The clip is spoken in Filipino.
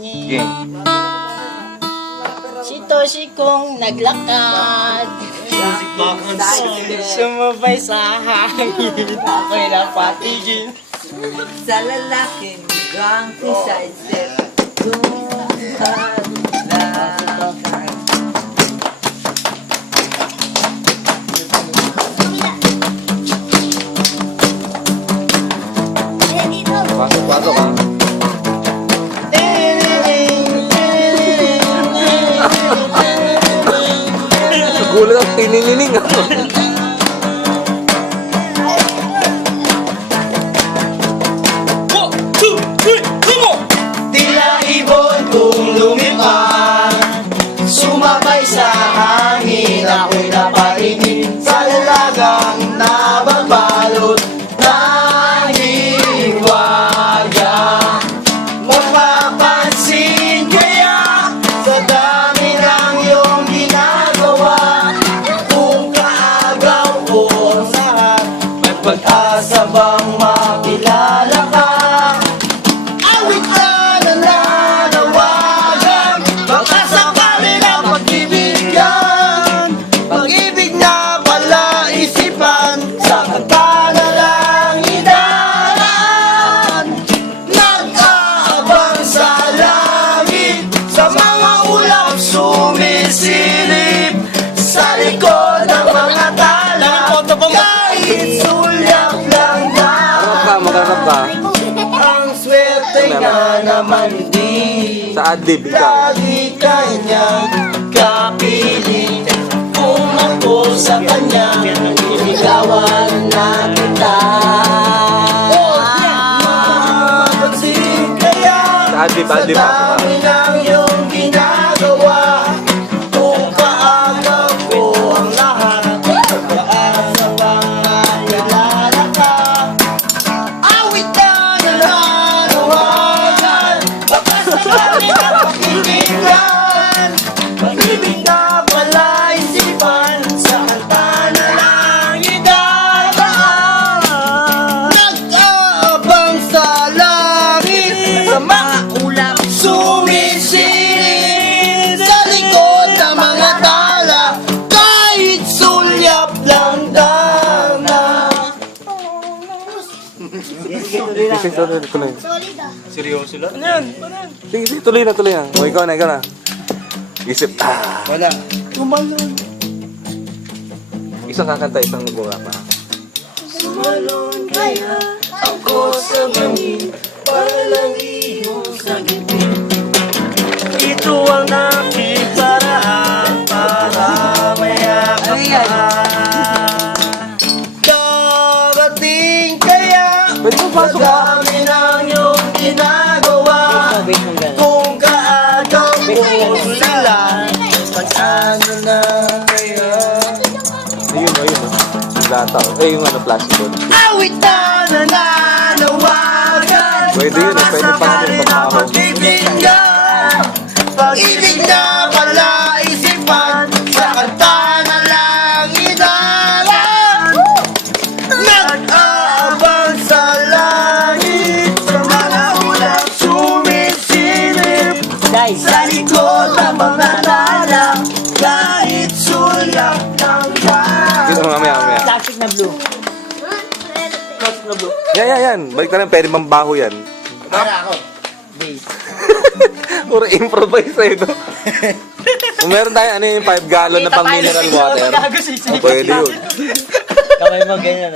Game. Sitoshi kong naglakad, sumabay sa hangin, ako'y napatigil. Sa lalaking gang isa-isip Tuhan lakad. Pasok ha. Gulat ang tininining ako. Tila ibon kong lumipad, sumabay sa hangin, ako'y napatingin sa lalagang nababalot ng hiwaga. Mapapansin kaya sa dami ng iyong ginagawa, kung kaagaw ko ang lahat, may pag-asa bang makilala ka? Awit na nananawagan, baka sakali na pagbibigyan, pag-ibig na pala isipan, sa kanta na lang idaan. Nag-aabang sa langit, sa mga ulap sumisilip, sa likod ng mga tala, kahit sulyap lang na. Makarap ka. Ang swerte nga naman di, Sa adlib ikaw. lagi kanyang kapiling. Kung ako sa kanya, iligawan na kita. Mapansin kaya Sa adlib sa ako. dami ng iyong ginagawa, kung kaagaw ko ang lahat, pag-asa bang makilala ka? Awit na nananawagan, baka sakali na pakibigyan, pag-ibig na pala isipan, sa kanta na lang idadaan. Nag-aabang sa langit, sa mga ulap sumisilip, sa likod ng mga tala, kahit sulyap lang dana. Sige, tuloy. Seryoso lang? Ano yan? Sige, tuloy na. O, ikaw na. Isip. Wala. Tumalon. Isang kakanta, isang bunga pa. Tumalon kaya ako sa bangin, palaliho sa gitid. Ito ang aking paraan para mayakap ka. Darating kaya Pwede mo sa pasok ka. dami ng iyong ginagawa, kung kaagaw ko sila, pag-ano na kaya? Ayun. Yung lata. Yung plastic doon. Awit na nananawagan, Pwede yun, baka pwede pa sakali naman na pagbaho. pagbibigyan, pag-ibig na pala isipan, sa kanta na lang idalan. Nag-aabang sa langit, sa mga ulap sumisilip, sa likod ng mga tala, kahit sulap ng Dito mamaya. Plastic na blue. Plastic na blue. Yan. Balik na lang, pwede mambaho yan. Para ako. Base. Puro improvise sa'yo, no? Kung meron tayo, 5 gallon na pang mineral water. Gago, sisinig. Pwede yun. Kamay mo ganyan,